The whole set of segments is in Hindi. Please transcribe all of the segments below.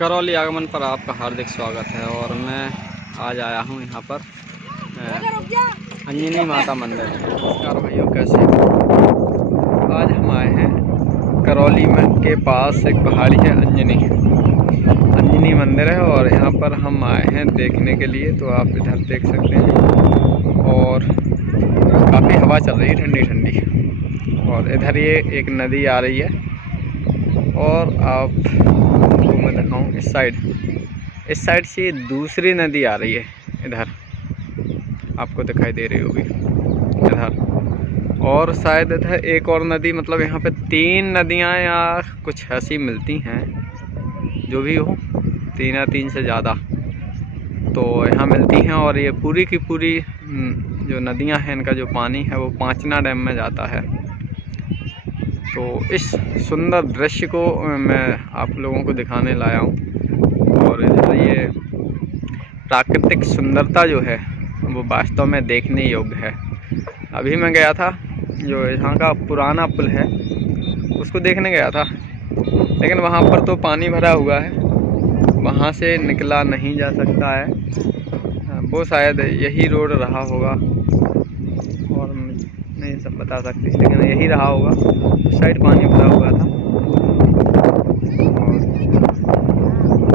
करौली आगमन पर आपका हार्दिक स्वागत है। और मैं आज आया हूँ यहाँ पर अंजनी माता मंदिर। नमस्कार भाइयों, कैसे हो? आज हम आए हैं करौली में के पास एक पहाड़ी है, अंजनी मंदिर है, और यहाँ पर हम आए हैं देखने के लिए। तो आप इधर देख सकते हैं और काफ़ी हवा चल रही है, ठंडी ठंडी। और इधर ये एक नदी आ रही है, और आपको मैं दिखाऊँ इस साइड से दूसरी नदी आ रही है। इधर आपको दिखाई दे रही होगी इधर, और शायद इधर एक और नदी, मतलब यहाँ पे 3 नदियाँ या कुछ ऐसी मिलती हैं, जो भी हो 3 या 3 से ज़्यादा तो यहाँ मिलती हैं। और ये पूरी की पूरी जो नदियाँ हैं, इनका जो पानी है वो पांचना डैम में जाता है। तो इस सुंदर दृश्य को मैं आप लोगों को दिखाने लाया हूँ। और इधर ये प्राकृतिक सुंदरता जो है वो वास्तव में देखने योग्य है। अभी मैं गया था, जो यहाँ का पुराना पुल है उसको देखने गया था, लेकिन वहाँ पर तो पानी भरा हुआ है, वहाँ से निकला नहीं जा सकता है। वो शायद यही रोड रहा होगा, और नहीं सब बता सकती, लेकिन यही रहा होगा। उस साइड पानी भरा हुआ था। और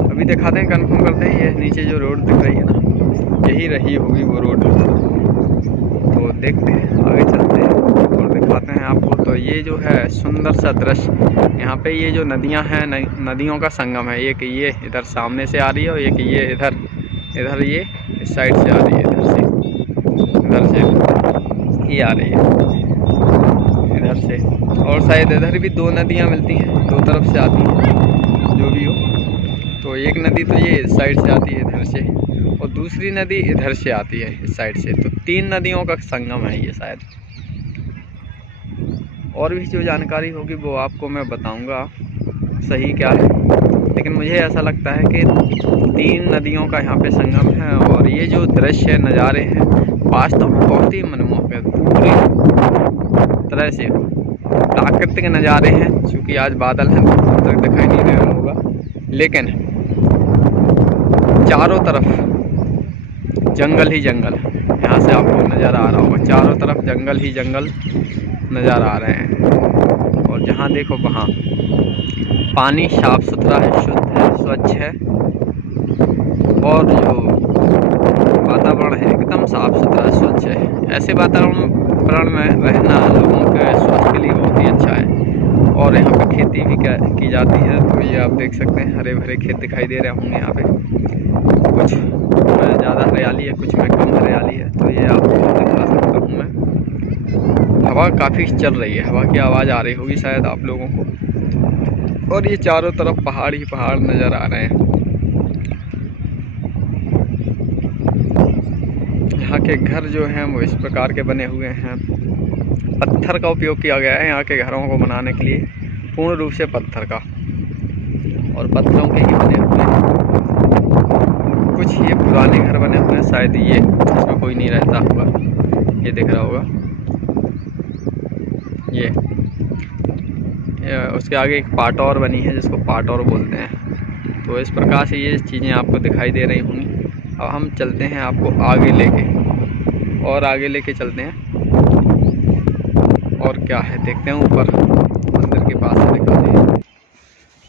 अभी दिखाते हैं, कंफर्म करते हैं, ये नीचे जो रोड दिख रही है ना, यही रही होगी वो रोड। तो देखते हैं, आगे चलते हैं और दिखाते हैं आपको। तो ये जो है सुंदर सा दृश्य, यहाँ पे ये जो नदियाँ हैं, नदियों का संगम है। एक ये इधर सामने से आ रही है, और एक ये इधर ये इस साइड से आ रही है, इधर से ये आ रही है इधर से। और शायद इधर भी 2 नदियाँ मिलती हैं, 2 तरफ से आती हैं, जो भी हो। तो एक नदी तो ये इस साइड से आती है इधर से, और दूसरी नदी इधर से आती है इस साइड से। तो 3 नदियों का संगम है ये शायद। और भी जो जानकारी होगी वो आपको मैं बताऊंगा सही क्या है, लेकिन मुझे ऐसा लगता है कि 3 नदियों का यहाँ पे संगम है। और ये जो दृश्य नज़ारे हैं वास्तव में बहुत ही मनमोहक है, पूरी तरह से प्राकृतिक नज़ारे हैं। क्योंकि आज बादल हैं तो तक दिखाई नहीं दे रहा होगा, लेकिन चारों तरफ जंगल ही जंगल, यहाँ से आपको नज़र आ रहा होगा, चारों तरफ जंगल ही जंगल नज़र आ रहे हैं। और जहाँ देखो वहाँ पानी साफ सुथरा है, शुद्ध है, स्वच्छ है, और जो वातावरण है एकदम साफ सुथरा स्वच्छ है। ऐसे वातावरण में रहना लोगों के स्वास्थ्य के लिए बहुत ही अच्छा है। और यहाँ पे खेती भी की जाती है। तो ये आप देख सकते हैं, हरे भरे खेत दिखाई दे रहे होंगे यहाँ पे। कुछ में ज़्यादा हरियाली है, कुछ में कम हरियाली है। तो ये आपको दिखा सकता हूँ मैं। हवा काफ़ी चल रही है, हवा की आवाज़ आ रही होगी शायद आप लोगों को। और ये चारों तरफ पहाड़ ही पहाड़ नज़र आ रहे हैं। यहाँ के घर जो हैं वो इस प्रकार के बने हुए हैं। पत्थर का उपयोग किया गया है यहाँ के घरों को बनाने के लिए, पूर्ण रूप से पत्थर का, और पत्थरों के ही बने हुए हैं। कुछ ये पुराने घर बने हुए हैं, शायद ये इसमें कोई नहीं रहता होगा, ये दिख रहा होगा ये उसके आगे एक पाटौर बनी है, जिसको पाटौर बोलते हैं। तो इस प्रकार से ये चीज़ें आपको दिखाई दे रही होंगी। अब हम चलते हैं आपको आगे लेके, और आगे लेके चलते हैं, और क्या है देखते हैं, ऊपर मंदिर के पास से दिखाते हैं।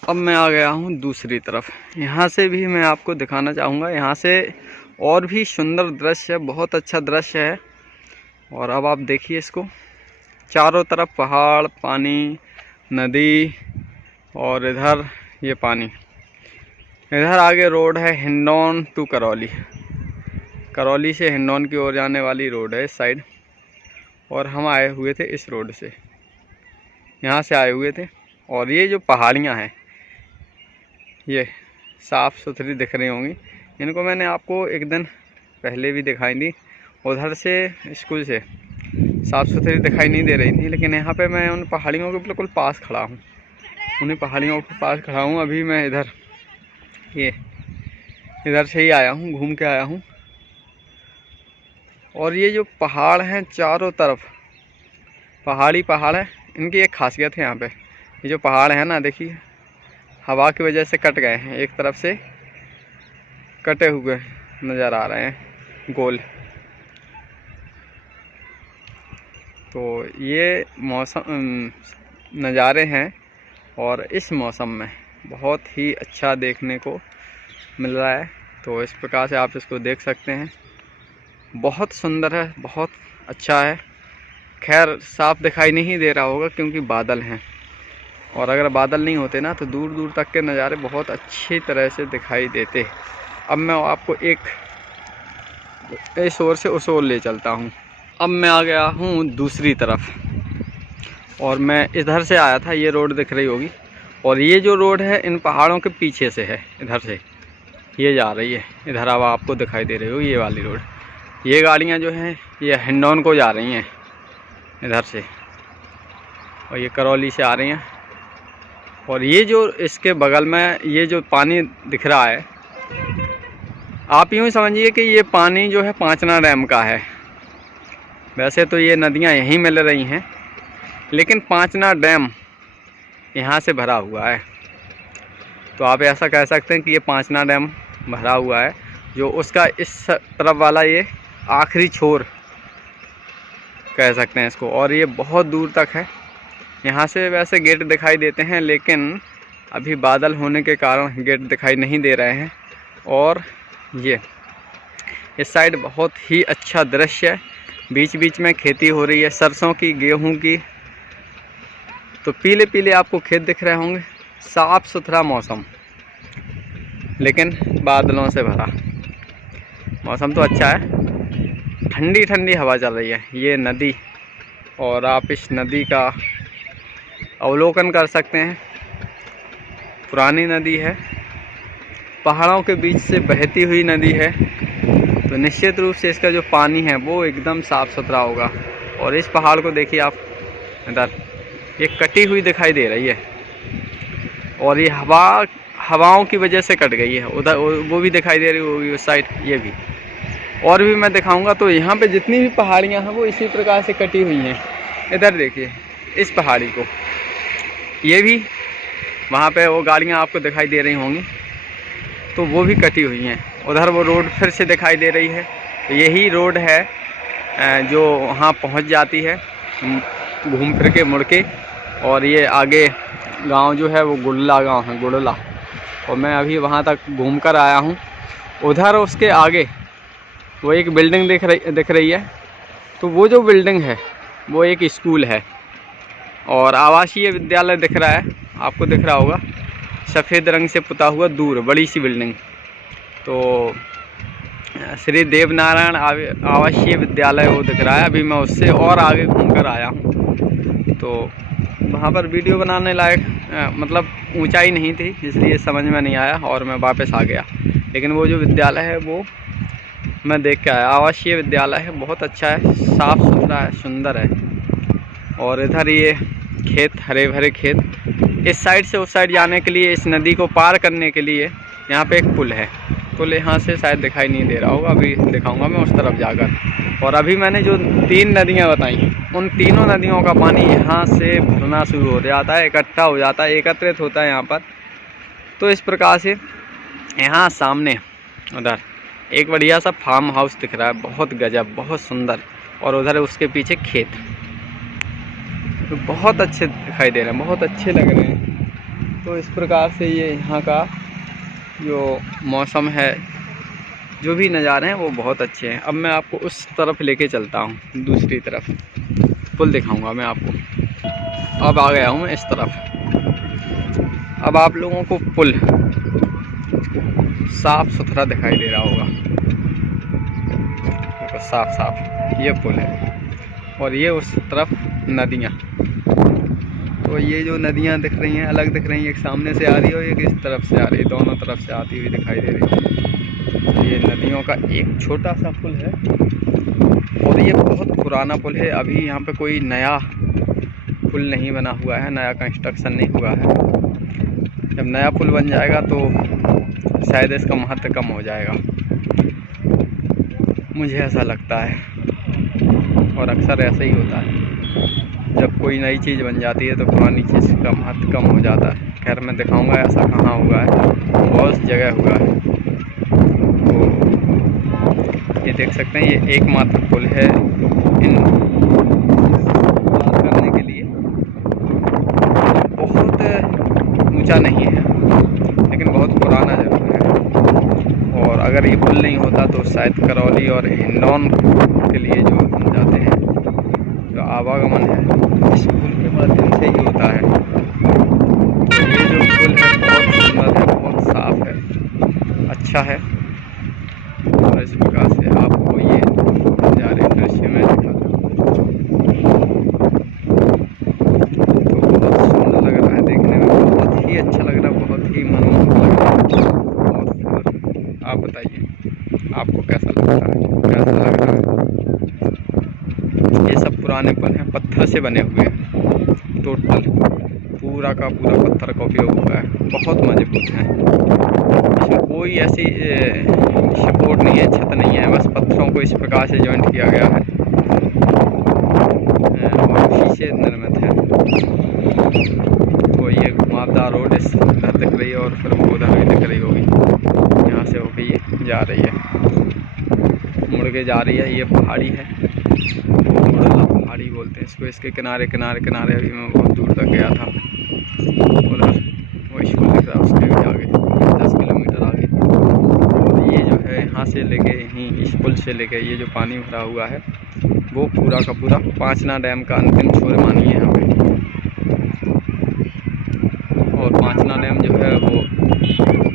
अब मैं आ गया हूँ दूसरी तरफ, यहाँ से भी मैं आपको दिखाना चाहूँगा। यहाँ से और भी सुंदर दृश्य है, बहुत अच्छा दृश्य है। और अब आप देखिए इसको, चारों तरफ पहाड़, पानी, नदी, और इधर ये पानी। इधर आगे रोड है हिंडौन टू करौली, करौली से हिंडौन की ओर जाने वाली रोड है इस साइड। और हम आए हुए थे इस रोड से, यहाँ से आए हुए थे। और ये जो पहाड़ियाँ हैं ये साफ़ सुथरी दिख रही होंगी। इनको मैंने आपको एक दिन पहले भी दिखाई दी, उधर से स्कूल से साफ़ सुथरी दिखाई नहीं दे रही थी, लेकिन यहाँ पे मैं उन पहाड़ियों के बिल्कुल पास खड़ा हूँ, उन्हीं पहाड़ियों के पास खड़ा हूँ। अभी मैं इधर से ही आया हूँ, घूम के आया हूँ। और ये जो पहाड़ हैं चारों तरफ पहाड़ ही पहाड़ है। इनकी एक खासियत है यहाँ पे, ये जो पहाड़ है ना, देखिए हवा की वजह से कट गए हैं, एक तरफ से कटे हुए नज़र आ रहे हैं गोल। तो ये मौसम नज़ारे हैं और इस मौसम में बहुत ही अच्छा देखने को मिल रहा है। तो इस प्रकार से आप इसको देख सकते हैं, बहुत सुंदर है, बहुत अच्छा है। खैर साफ दिखाई नहीं दे रहा होगा क्योंकि बादल हैं, और अगर बादल नहीं होते ना तो दूर दूर तक के नज़ारे बहुत अच्छी तरह से दिखाई देते। अब मैं आपको एक इस ओर से उस ओर ले चलता हूँ। अब मैं आ गया हूँ दूसरी तरफ, और मैं इधर से आया था, ये रोड दिख रही होगी, और ये जो रोड है इन पहाड़ों के पीछे से है, इधर से ये जा रही है। इधर अब आपको दिखाई दे रही होगी ये वाली रोड। ये गाड़ियाँ जो हैं ये हिंडौन को जा रही हैं इधर से, और ये करौली से आ रही हैं। और ये जो इसके बगल में ये जो पानी दिख रहा है, आप यूँ समझिए कि ये पानी जो है पांचना डैम का है। वैसे तो ये नदियाँ यहीं मिल रही हैं, लेकिन पांचना डैम यहाँ से भरा हुआ है। तो आप ऐसा कह सकते हैं कि ये पांचना डैम भरा हुआ है, जो उसका इस तरफ वाला ये आखिरी छोर कह सकते हैं इसको, और ये बहुत दूर तक है। यहाँ से वैसे गेट दिखाई देते हैं, लेकिन अभी बादल होने के कारण गेट दिखाई नहीं दे रहे हैं। और ये इस साइड बहुत ही अच्छा दृश्य है, बीच बीच में खेती हो रही है सरसों की, गेहूं की। तो पीले पीले आपको खेत दिख रहे होंगे, साफ़ सुथरा मौसम, लेकिन बादलों से भरा। मौसम तो अच्छा है, ठंडी ठंडी हवा चल रही है। ये नदी, और आप इस नदी का अवलोकन कर सकते हैं। पुरानी नदी है, पहाड़ों के बीच से बहती हुई नदी है, तो निश्चित रूप से इसका जो पानी है वो एकदम साफ़ सुथरा होगा। और इस पहाड़ को देखिए आप, इधर ये कटी हुई दिखाई दे रही है, और ये हवाओं की वजह से कट गई है। उधर वो भी दिखाई दे रही होगी उस साइड, ये भी, और भी मैं दिखाऊंगा। तो यहाँ पे जितनी भी पहाड़ियाँ हैं वो इसी प्रकार से कटी हुई हैं। इधर देखिए इस पहाड़ी को, ये भी वहाँ पे वो गाड़ियाँ आपको दिखाई दे रही होंगी, तो वो भी कटी हुई हैं। उधर वो रोड फिर से दिखाई दे रही है, तो यही रोड है जो वहाँ पहुँच जाती है घूम फिर के मुड़ के। और ये आगे गांव जो है वो गुड़ला गांव है, गुड़ला, और मैं अभी वहाँ तक घूम कर आया हूँ। उधर उसके आगे वो एक बिल्डिंग दिख रही है, तो वो जो बिल्डिंग है वो एक स्कूल है, और आवासीय विद्यालय दिख रहा है, आपको दिख रहा होगा, सफ़ेद रंग से पुता हुआ दूर बड़ी सी बिल्डिंग। तो श्री देवनारायण आवासीय विद्यालय वो दिख रहा है। अभी मैं उससे और आगे घूम कर आया हूँ, तो वहाँ पर वीडियो बनाने लायक मतलब ऊंचाई नहीं थी, इसलिए समझ में नहीं आया और मैं वापस आ गया। लेकिन वो जो विद्यालय है वो मैं देख के आया, आवासीय विद्यालय है, बहुत अच्छा है, साफ़ सुथरा है, सुंदर है। और इधर ये खेत, हरे भरे खेत। इस साइड से उस साइड जाने के लिए, इस नदी को पार करने के लिए यहाँ पे एक पुल है। पुल यहाँ से शायद दिखाई नहीं दे रहा होगा, अभी दिखाऊंगा मैं उस तरफ जाकर। और अभी मैंने जो 3 नदियाँ बताई, उन तीनों नदियों का पानी यहाँ से भरना शुरू हो जाता है, इकट्ठा हो जाता है, एकत्रित होता है यहाँ पर। तो इस प्रकार से यहाँ सामने उधर एक बढ़िया सा फार्म हाउस दिख रहा है, बहुत गजब, बहुत सुंदर। और उधर उसके पीछे खेत, तो बहुत अच्छे दिखाई दे रहे हैं, बहुत अच्छे लग रहे हैं। तो इस प्रकार से ये यहाँ का जो मौसम है, जो भी नज़ारे हैं वो बहुत अच्छे हैं। अब मैं आपको उस तरफ लेके चलता हूँ, दूसरी तरफ पुल दिखाऊंगा मैं आपको। अब आ गया हूँ मैं इस तरफ। अब आप लोगों को पुल साफ सुथरा दिखाई दे रहा होगा, देखो साफ साफ ये पुल है। और ये उस तरफ नदियाँ, तो ये जो नदियाँ दिख रही हैं अलग दिख रही हैं, एक सामने से आ रही है और एक इस तरफ से आ रही है, दोनों तरफ से आती हुई दिखाई दे रही है। तो ये नदियों का एक छोटा सा पुल है, और ये बहुत पुराना पुल है। अभी यहाँ पे कोई नया पुल नहीं बना हुआ है, नया कंस्ट्रक्शन नहीं हुआ है। जब नया पुल बन जाएगा तो शायद इसका महत्व कम हो जाएगा, मुझे ऐसा लगता है। और अक्सर ऐसा ही होता है, जब कोई नई चीज़ बन जाती है तो पुरानी चीज़ का महत्व कम हो जाता है। खैर मैं दिखाऊंगा ऐसा कहाँ हुआ है, बहुत जगह हुआ है। तो ये देख सकते हैं, ये एकमात्र पुल है इन पार करने के लिए। बहुत ऊंचा नहीं है लेकिन बहुत पुराना जरूर है। और अगर ये पुल नहीं होता तो शायद करौली और हिंडौन के लिए जो हम जाते हैं, जो आवागमन है इस पुल के माध्यम से ही होता है। ये जो पुल है बहुत सुंदर है, बहुत साफ है, अच्छा है। और इस प्रकार से आपको ये नज़ारे दृश्य में दिखाता हूँ। तो बहुत सुंदर लग रहा है देखने में, बहुत ही अच्छा लग रहा है, बहुत ही मनमोहक लग रहा है। और फिर आप बताइए आपको कैसा लगता है, कैसा लग रहा है। ये सब पुराने पुल हैं, पत्थर से बने हुए हैं, टोटल पूरा का पूरा पत्थर का उपयोग हुआ है, बहुत मजबूत हैं। इसमें कोई ऐसी सपोर्ट नहीं है, छत नहीं है, बस पत्थरों को इस प्रकार से जॉइंट किया गया है और उसी से निर्मित है। तो ये घुमावदार रोड इस इधर दिख रही है और फिर वो उधर भी दिख रही होगी, यहाँ से होकर ये जा रही है, मुड़ के जा रही है। ये पहाड़ी है, मुड़ला पहाड़ी बोलते हैं इसको। इसके किनारे किनारे किनारे अभी मैं बहुत दूर तक गया था, उधर वो स्कूल दिख रहा है, उसके भी आगे 10 किलोमीटर आगे। और ये जो है यहाँ से लेके यहीं इस पुल से लेके ये जो पानी भरा हुआ है वो पूरा का पूरा पांचना डैम का अंतिम छोर मानिए यहाँ पे। और पांचना डैम जो है वो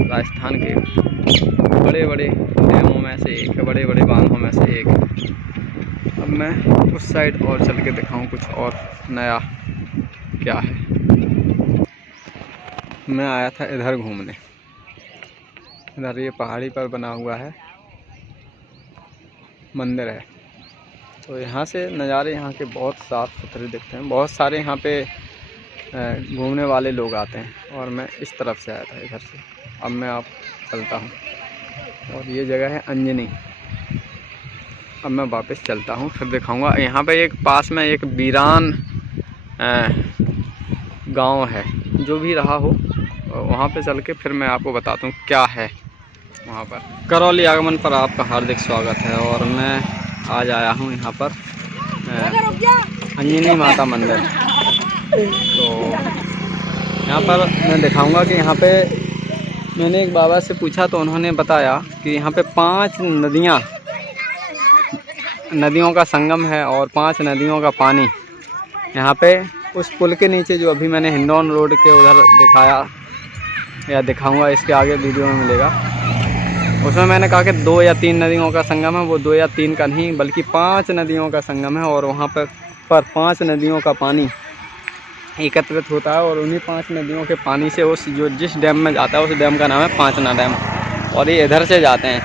राजस्थान के बड़े बड़े डैमों में से एक है, बड़े बड़े बांधों में से एक है। अब मैं उस साइड और चल के दिखाऊँ कुछ और नया क्या है। मैं आया था इधर घूमने, इधर ये पहाड़ी पर बना हुआ है मंदिर है। तो यहाँ से नज़ारे यहाँ के बहुत साफ़ सुथरे दिखते हैं, बहुत सारे यहाँ पे घूमने वाले लोग आते हैं। और मैं इस तरफ से आया था इधर से, अब मैं आप चलता हूँ। और ये जगह है अंजनी। अब मैं वापस चलता हूँ, फिर दिखाऊंगा। यहाँ पे एक पास में एक वीरान गांव है, जो भी रहा हो वहाँ पे चल के फिर मैं आपको बताता हूँ क्या है वहाँ पर। करौली आगमन पर आपका हार्दिक स्वागत है। और मैं आज आया हूँ यहाँ पर अंजनी माता मंदिर। तो यहाँ पर मैं दिखाऊंगा कि यहाँ पे मैंने एक बाबा से पूछा तो उन्होंने बताया कि यहाँ पे 5 नदियों का संगम है और 5 नदियों का पानी यहाँ पे उस पुल के नीचे, जो अभी मैंने हिंडौन रोड के उधर दिखाया या दिखाऊंगा, इसके आगे वीडियो में मिलेगा। उसमें मैंने कहा कि 2 या 3 नदियों का संगम है, वो 2 या 3 का नहीं बल्कि 5 नदियों का संगम है। और वहाँ पर 5 नदियों का पानी एकत्रित होता है और उन्हीं 5 नदियों के पानी से उस जो जिस डैम में जाता है उस डैम का नाम है पांचना डैम। और ये इधर से जाते हैं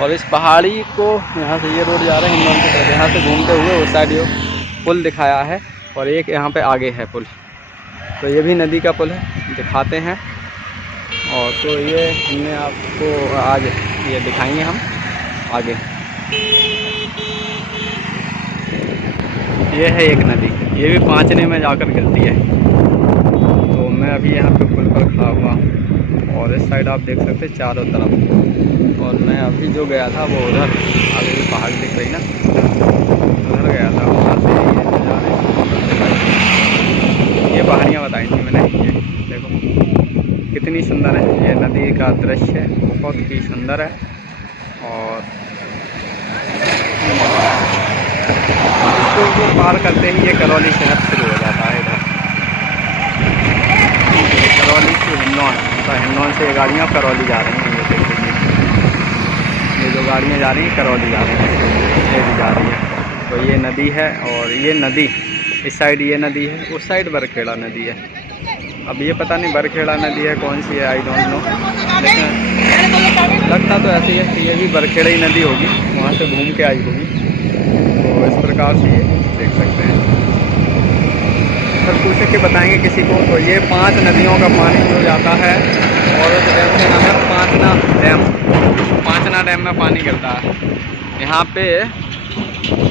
और इस पहाड़ी को यहाँ से ये रोड जा रहे हैं हिंडौन की तरफ, यहाँ से घूमते हुए उस साइड ये पुल दिखाया है और एक यहाँ पे आगे है पुल। तो ये भी नदी का पुल है, दिखाते हैं। और तो ये हमने आपको आज ये दिखाएंगे हम आगे। ये है एक नदी, ये भी पांचने में जाकर गिरती है। तो मैं अभी यहाँ पे पुल पर खड़ा हुआ और इस साइड आप देख सकते हैं चारों तरफ। और मैं अभी जो गया था वो उधर आगे भी पहाड़ दिख रही ना, उधर गया था, वहाँ से ये नज़ारे ये पहाड़ियाँ बताई थी मैंने। ये देखो कितनी सुंदर है, ये नदी का दृश्य बहुत ही सुंदर है। और इसको पार करते ही ये करौली शहर शुरू हो जाता है। इधर करौली से हिंडौन, तो हिंडौन से गाड़ियाँ करौली जा रही हैं। ये देखिए ये जो गाड़ियाँ जा रही हैं करौली जा रही हैं, ये भी जा रही है। तो ये नदी है और ये नदी इस साइड ये नदी है, उस साइड बरखेड़ा नदी है। अब ये पता नहीं बरखेड़ा नदी है कौन सी है, आई डोंट नो, लेकिन लगता तो ऐसे ही है कि ये भी बरखेड़ा ही नदी होगी, वहाँ से घूम के आई होगी। तो इस प्रकार से ये देख सकते हैं। सर पूछे के बताएंगे किसी को, तो ये 5 नदियों का पानी जो जाता है और उस डैम का नाम है पांचना डैम। पांचना डैम में पानी गिरता है। यहाँ पे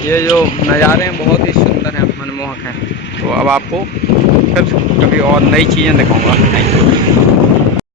ये जो नज़ारे हैं बहुत ही सुंदर हैं, मनमोहक हैं। तो अब आपको फिर कभी और नई चीज़ें दिखाऊंगा। Thank you.